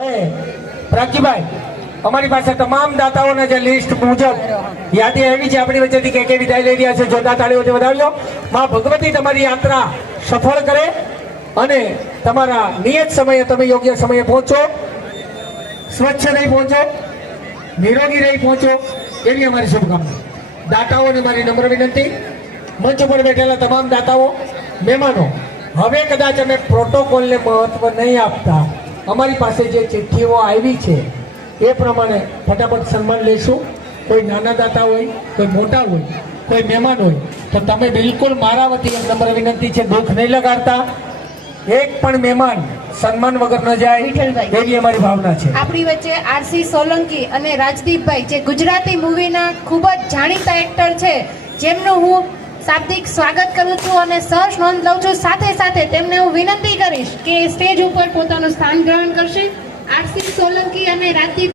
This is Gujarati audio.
પ્રાચીભાઈ, અમારી પાસે તમામ દાતાઓના જે લિસ્ટ મુજબ યાદી આવી છે આપણી વચ્ચેથી કે વિદાય લઈ રહ્યા છે. જોતા તાળીઓથી વધાવ્યો. માં ભગવતી તમારી યાત્રા સફળ કરે અને તમારા નિયત સમયે તમે યોગ્ય સમયે પહોંચો, સ્વચ્છ રહી પહોંચો, નિરોગી રહી પહોંચો, એવી અમારી શુભકામના. દાતાઓને મારી નમ્ર વિનંતી, મંચ ઉપર બેઠેલા તમામ દાતાઓ, મહેમાનો, હવે કદાચ અમે પ્રોટોકોલને મહત્વ નહીં આપતા, અમારી પાસે જે ચિઠ્ઠીઓ આવી છે એ પ્રમાણે ફટાફટ સન્માન લઈશું. કોઈ નાના દાતા હોય, કોઈ મોટા હોય, કોઈ મહેમાન હોય તો તમે બિલકુલ મારા વતી એક નમ્ર વિનંતી છે, દુઃખ નહીં લગાડતા. એક પણ મહેમાન સન્માન વગર ન જાય એવી અમારી ભાવના છે. આપણી વચ્ચે આરસી સોલંકી અને રાજદીપભાઈ, જે ગુજરાતી મૂવીના ખૂબ જ જાણીતા એક્ટર છે, જેમનું હું શાબ્દિક સ્વાગત કરું છું અને સહર્ષ નોંધ લઉં છું. સાથે સાથે તેમને હું વિનંતી કરીશ કે સ્ટેજ ઉપર પોતાનું સ્થાન ગ્રહણ કરશે. આરસી સોલંકી અને રાજદીપ